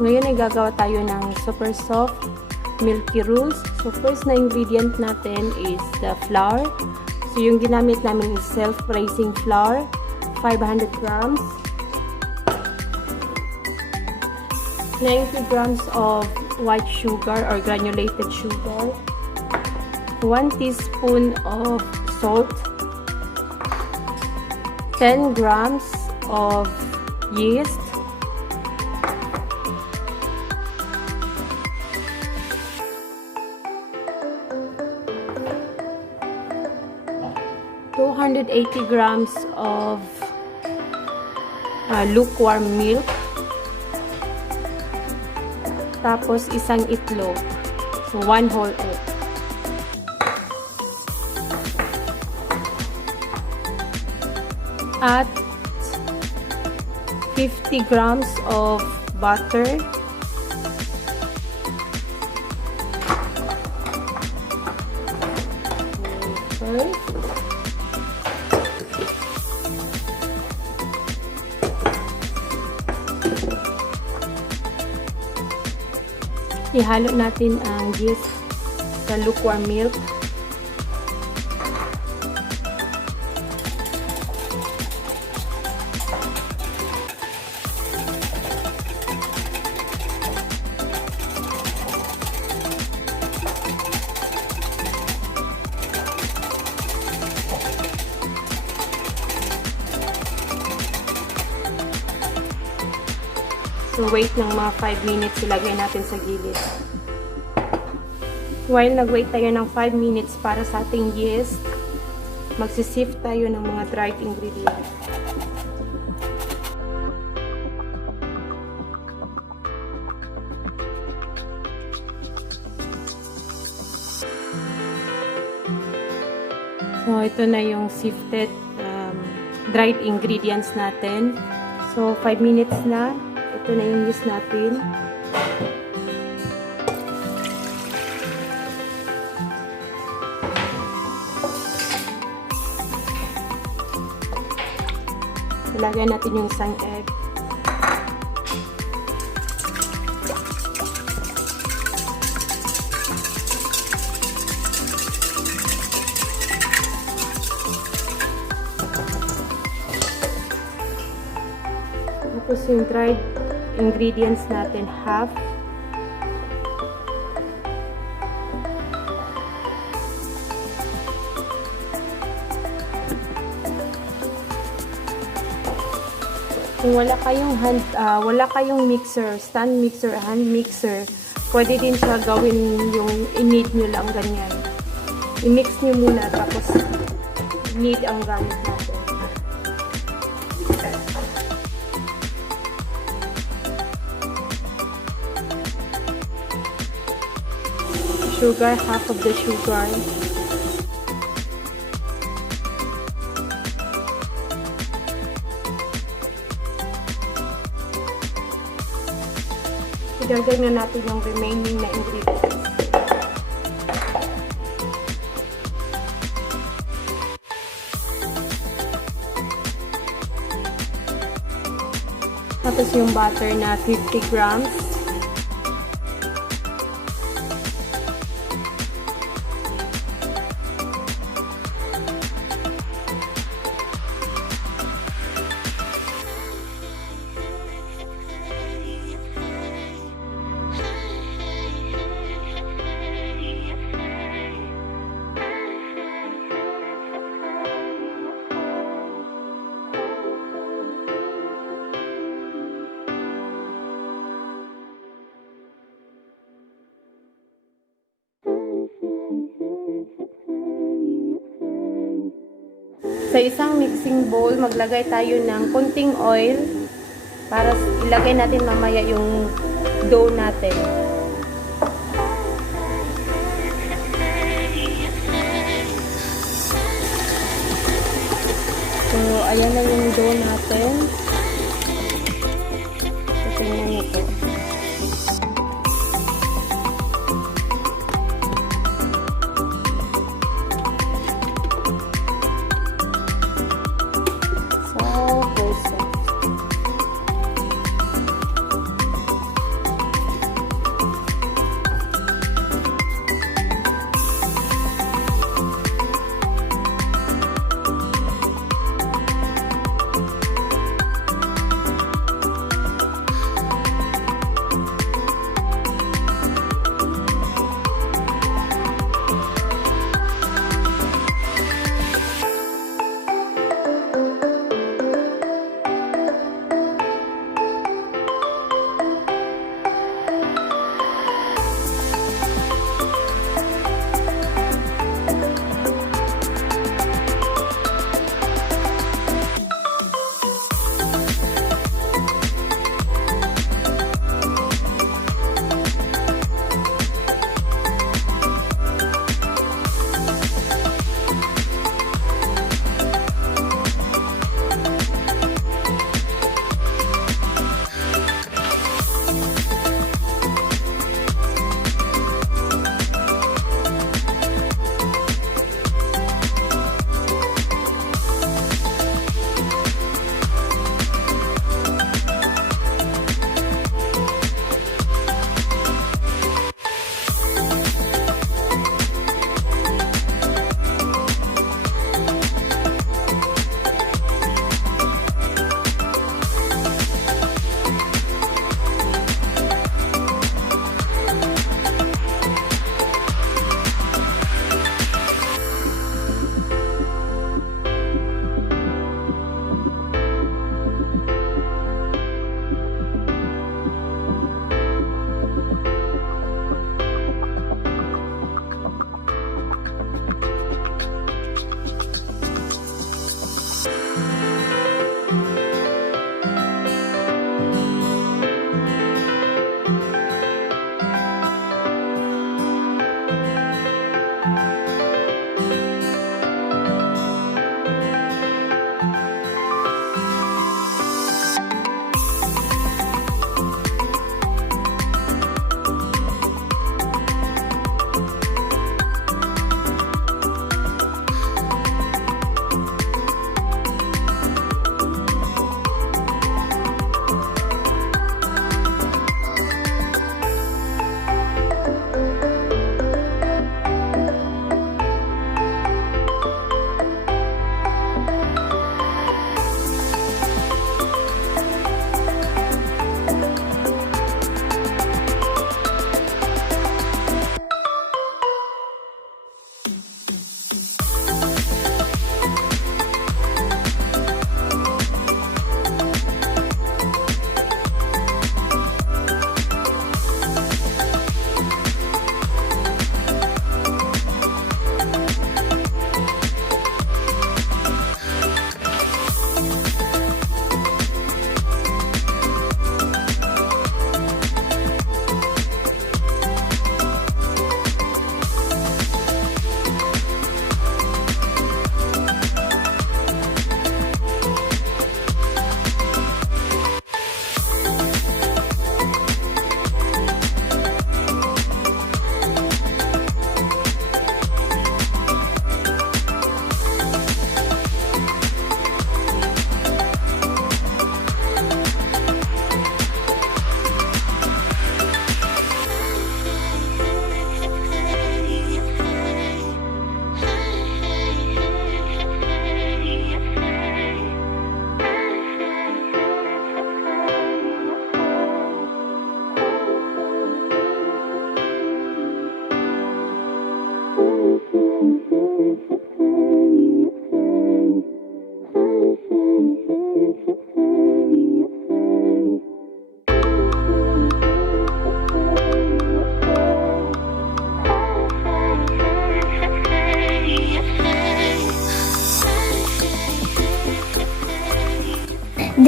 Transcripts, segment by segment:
Ngayon ay gagawa tayo ng super soft milky rolls. So first na ingredient natin is the flour. So yung ginamit namin is self-raising flour, 500 grams. 90 grams of white sugar or granulated sugar. 1 teaspoon of salt. 10 grams of yeast. 280 grams of lukewarm milk. Tapos isang itlog. So 1 whole egg. At 50 grams of butter. Okay. Ihalo natin ang yeast sa lukewarm milk. So, wait ng mga 5 minutes, ilagay natin sa gilid. While nag-wait tayo ng 5 minutes para sa ating yeast, magsisift tayo ng mga dried ingredients. So, ito na yung sifted dried ingredients natin. So, 5 minutes na. Ito na yung yeast natin. Ilagay natin yung isang egg. Tapos yung dried ingredients natin, half. Kung wala kayong mixer, stand mixer, hand mixer, pwede din siya gawin yung i-knead nyo lang ganyan. I-mix nyo muna tapos knead ang gamit natin. Sugar, half of the sugar. Ilagay na natin yung remaining na ingredients. Tapos yung butter na 50 grams. Sa isang mixing bowl, maglagay tayo ng konting oil para ilagay natin mamaya yung dough natin. So, ayan na yung dough natin. So, tingnan nyo po.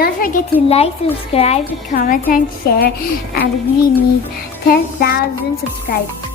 Don't forget to like, subscribe, comment, and share. And we need 10,000 subscribers.